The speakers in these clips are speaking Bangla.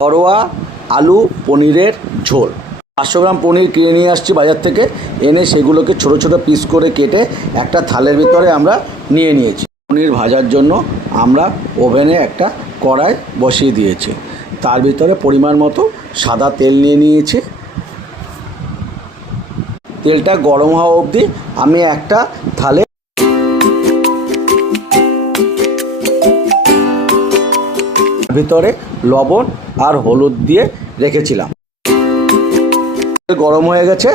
ঘরোয়া আলু পনিরের ঝোল। 500 গ্রাম পনির কিনে নিয়ে আসছি বাজার থেকে, এনে সেগুলোকে ছোট ছোট পিস করে কেটে একটা থালের ভিতরে আমরা নিয়ে নিয়েছি। পনির ভাজার জন্য আমরা ওভেনে একটা কড়াই বসিয়ে দিয়েছি, তার ভিতরে পরিমাণ মতো সাদা তেল নিয়ে নিয়েছি। তেলটা গরম হওয়া অবধি আমি একটা থালে ভিতরে লবণ আর হলুদ দিয়ে রেখেছিলাম। গরম হয়ে গেছে,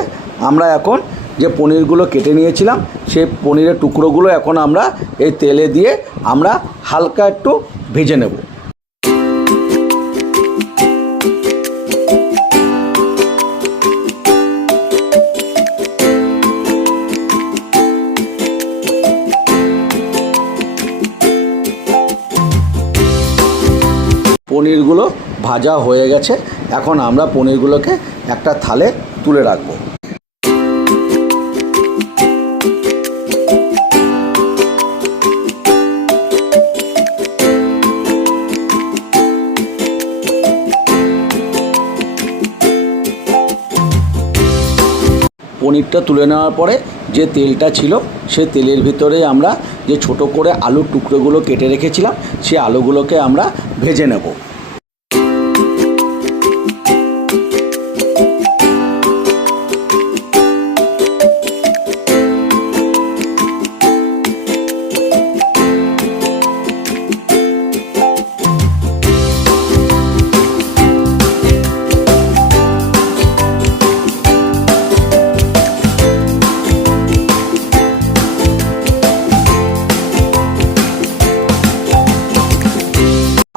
আমরা এখন যে পনিরগুলো কেটে নিয়েছিলাম সেই পনিরের টুকরোগুলো এখন আমরা এই তেলে দিয়ে আমরা হালকা একটু ভেজে নেব। পনিরগুলো ভাজা হয়ে গেছে, এখন আমরা পনিরগুলোকে একটা থালে তুলে রাখব। পনিরটা তুলে নেওয়ার পরে যে তেলটা ছিল সেই তেলের ভিতরে আমরা যে ছোট করে আলুর টুকরোগুলো কেটে রেখেছিলাম সেই আলুগুলোকে আমরা ভেজে নেব।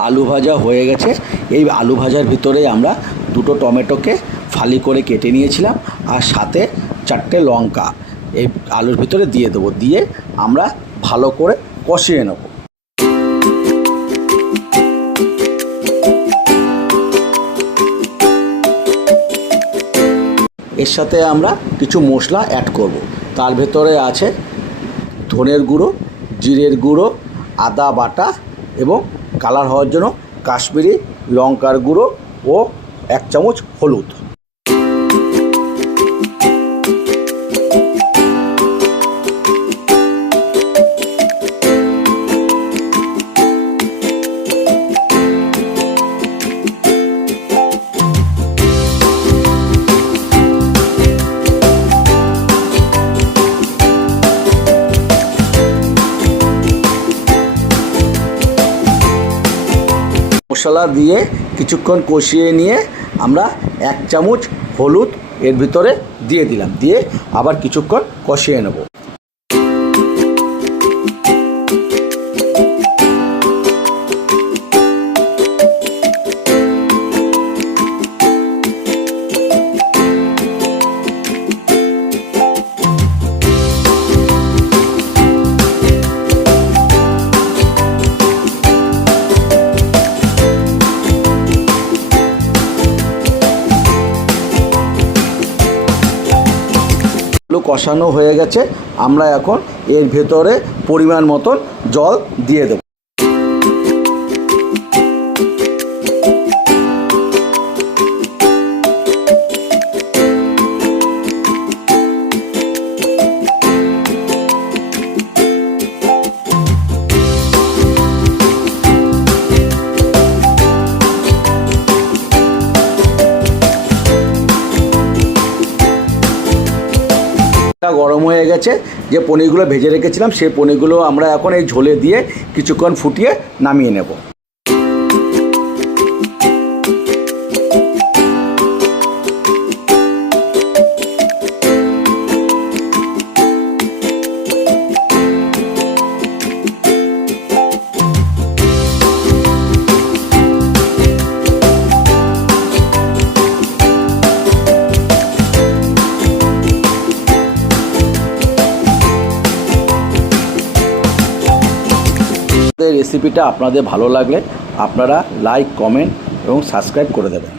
আলু ভাজা হয়ে গেছে, এই আলু ভাজার ভিতরে আমরা দুটো টমেটোকে ফালি করে কেটে নিয়েছিলাম আর সাথে 4টে লঙ্কা এই আলুর ভিতরে দিয়ে দেবো, দিয়ে আমরা ভালো করে কষিয়ে নেব। এর সাথে আমরা কিছু মশলা অ্যাড করব, তার ভেতরে আছে ধনের গুঁড়ো, জিরের গুঁড়ো, আদা বাটা এবং কালার হওয়ার জন্য কাশ্মীরি লঙ্কার গুঁড়ো ও 1 চামচ হলুদ। মশলা দিয়ে কিছুক্ষণ কষিয়ে নিয়ে আমরা 1 চামচ হলুদ এর ভিতরে দিয়ে দিলাম, দিয়ে আবার কিছুক্ষণ কষিয়ে নেব। কষানো হয়ে গেছে, আমরা এখন এর ভেতরে পরিমাণ মতন জল দিয়ে দেব। গরম হয়ে গেছে, যে পনিরগুলো ভেজে রেখেছিলাম সেই পনিরগুলো আমরা এখন এই ঝোলে দিয়ে কিছুক্ষণ ফুটিয়ে নামিয়ে নেব। রেসিপিটা আপনাদের ভালো লাগলে আপনারা লাইক, কমেন্ট এবং সাবস্ক্রাইব করে দেবেন।